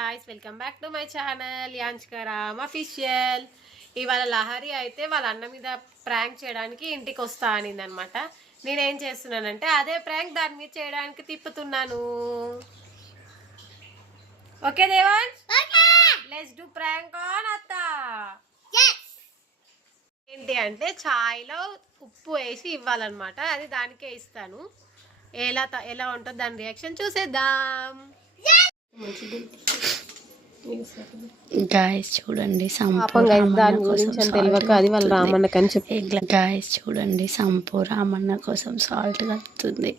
guys, welcome back to my channel Yanchkaram official. ఇవాళ లహరి అయితే వాళ్ళ అన్న మీద ప్రాంక్ చేయడానికి ఇంటికి వస్తా అనింది అనమాట. నేనేం చేస్తున్నానంటే అదే ప్రాంక్ దాని మీద చేయడానికి తిప్పుతున్నాను. Okay Devansh, let's do prank on అత్త. ఏంటి అంటే చాయ్లో ఉప్పు వేసి ఇవ్వాలన్నమాట. అది దానికే ఇస్తాను. ఎలా ఉంటుందో దాని రియాక్షన్ చూసేద్దాం. గాయస్ చూడండి గాయస్ చూడండి సంపు రామన్న కోసం సాల్ట్ కలుపుతుంది.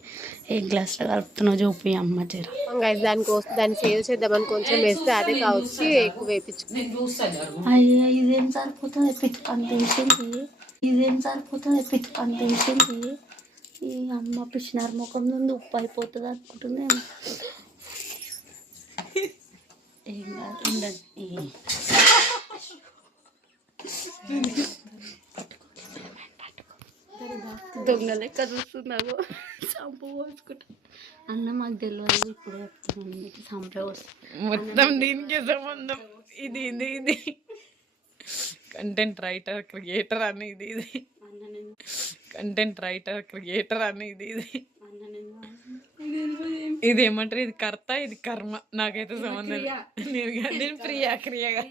ఏ గ్లాస్ లో కలుపుతున్నా చూపి అమ్మ జర. దాన్ని సేవ్ చేద్దామని కొంచెం వేస్తే అదే కావచ్చు ఎక్కువ వేయించుకుంది. అయ్యా ఇదేం సరిపోతుంది పిచ్చుకొని వేసింది. ఈ అమ్మ పిచ్చినారు ముఖం నుండి ఉప్పు అయిపోతుంది అనుకుంటుంది. ఏం కాదు ఉండండి. దొంగ లెక్క చూస్తున్నాను. సంపు పోసుకుంటా అన్న మాకు తెలియదు. ఇప్పుడు చెప్తున్నాను సంపే వస్తుంది మొత్తం దీనికి సంబంధం. ఇది కంటెంట్ రైటర్ క్రియేటర్ అని ఇది కంటెంట్ రైటర్ క్రియేటర్ అని ఇది ఇది ఏమంటారు, ఇది కర్త ఇది కర్మ. నాకైతే సంబంధం నేను క్రియగా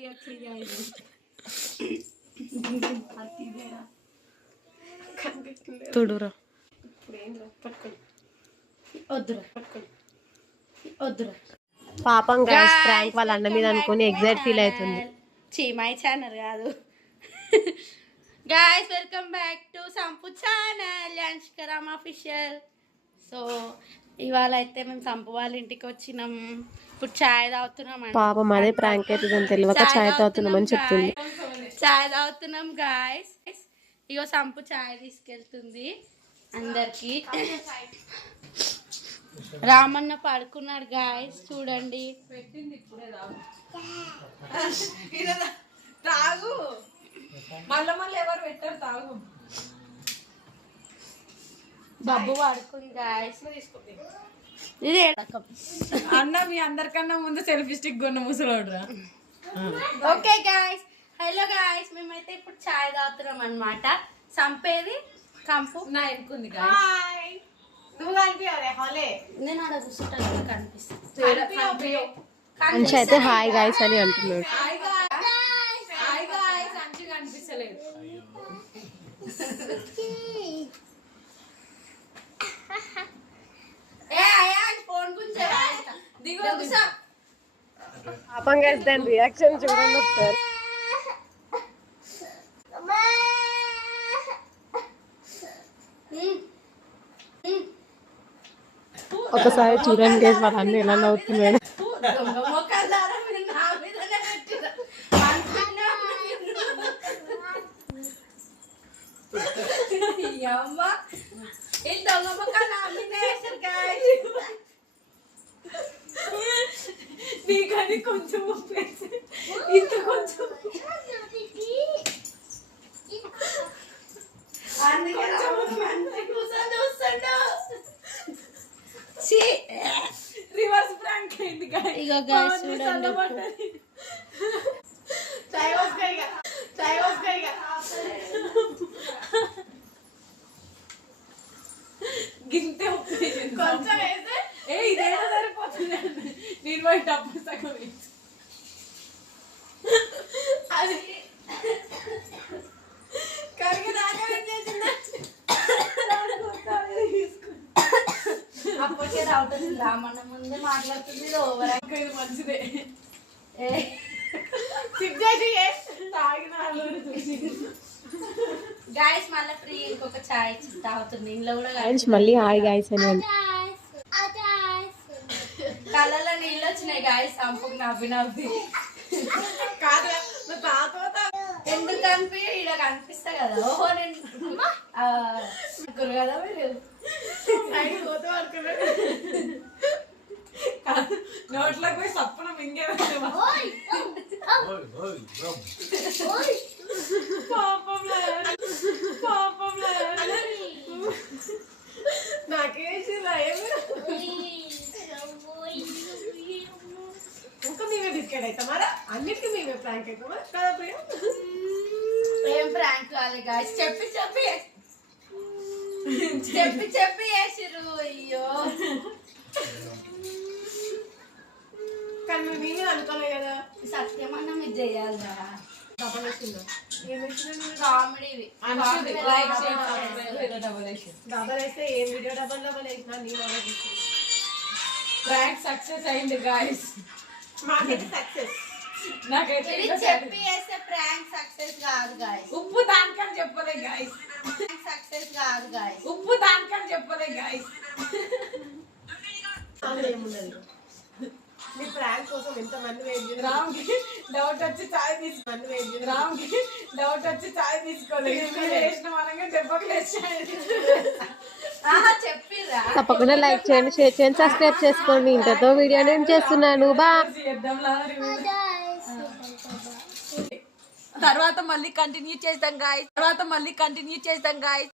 తుడురా పాపం గైస్ ప్రాంక్ వాళ్ళ అన్న మీద అనుకుని ఎగ్జైట్ ఫీల్ అవుతుంది. మై ఛానల్ కాదు guys. Welcome back to Sampu channel యాంష్కరామ్ అఫీషియల్. సో ఇవాళ అయితే మేము సంపు వాళ్ళ ఇంటికి వచ్చినాం. ఇప్పుడు చాయ్ తాగుతున్నాం. పాపం అదే ప్రాంక్ అవుతుందని తెలియక చాయ్ తాగుతున్నామని చెప్తుంది. చాయ్ తాగుతున్నాం గాయస్. ఇగో సంపు చాయ్ తీసుకెళ్తుంది అందరికి. రామన్న పడుకున్నాడు గాయస్ చూడండి. తాగు మళ్ళీ ఎవరు పెట్టారు తాగు. బబ్బు పడుకుంది గాయస్. ఇది అన్న మీ అందరికన్నా ముందు సెల్ఫీ స్టిక్ కొన్న ముసలోడురా. ఓకే గాయస్, హలో గాయస్, మేమైతే ఇప్పుడు చాయ్ తాగుతున్నాం అనమాట. సంపేది కంపు నా ఎనుకుంది. నేను అక్కడ కూర్చుంటాను కనిపిస్తుంది. అయితే హాయ్ గాయస్ అని అంటున్నాడు. కనిపిస్తలేదు. పాపం గైస్ దాని రియాక్షన్ చూడండి ఒకసారి. ఒకసారి చూడండి గైస్ వాళ్ళ అన్న ఎలా నవ్వుతున్నాడు. నీకని కొంచెం ఇంత కొంచెం రివర్స్ ప్రాంక్ అయింది. గింతే కొంచెం వేస్తే ఇదేదో సరిపోతుంది. నేను పోయి డబ్బు సగం వేసి అది కరిగి దాకా అప్పటికే రావట్లేదు. రామన్న ముందే మాట్లాడుతుంది. ఓవర్ ఇది మంచిదే. గాయస్ మళ్ళీ ఫ్రీ ఇంకొక చాయ్ తాగుతుంది. ఇంట్లో కూడా మళ్ళీ హాయ్ గాయస్ అని కళ్ళలో నీళ్ళు వచ్చినాయి గాయస్. సంపుకు నవ్వి ఎందుకు కనిపి ఇలా కనిపిస్తా కదా. ఓహో నేను కదా మీరు నోట్లోకి పోయి సప్పున మింగే నాకేసి బిస్కెట్ అవుతామారా అన్నిటికీ మేమే ప్రాంక్ అవుతామా కదా ప్రియ ఏం ప్రాంక్ కావాలి గాయస్ చెప్పి చెప్పి వేసిర్రు అయ్యో కానీ మేము మేమే అనుకోలే కదా సత్యమన్నా మీరు చేయాలిరా డబ్బులు వచ్చిందా ఏం వచ్చిందా కామెడీ లైక్ షేర్ డబుల్ వేసి డబ్బులు వేస్తే ఏం వీడియో డబ్బులు వేసినా నేను ఆలోచిస్తాను ప్రాంక్ సక్సెస్ అయింది గాయస్ మాకైతే సక్సెస్ నాకైతే ఇది చెప్పి వేస్తే ప్రాంక్ సక్సెస్ కాదు గాయస్ ఉప్పు దానికని చెప్పలే గాయస్ ప్రాంక్ సక్సెస్ కాదు గాయస్ ఉప్పు దానికని చెప్పలే గాయస్ ఏముండదు మీ ప్రాంక్ కోసం ఎంతమంది వెయిట్ చేస్తారు రామ్కి డౌట్ వచ్చి చాయ్ మంది వెయిట్ చేస్తారు రామ్కి డౌట్ వచ్చి చాయ్ తీసుకోలేదు వేసిన వాళ్ళగా దెబ్బకి చెప్పిరా తప్పకుండా లైక్ చేయండి షేర్ చేయండి సబ్స్క్రైబ్ చేసుకోండి ఇంతతో వీడియో నేను చేస్తున్నాను తర్వాత మళ్ళీ కంటిన్యూ చేస్తాం గాయస్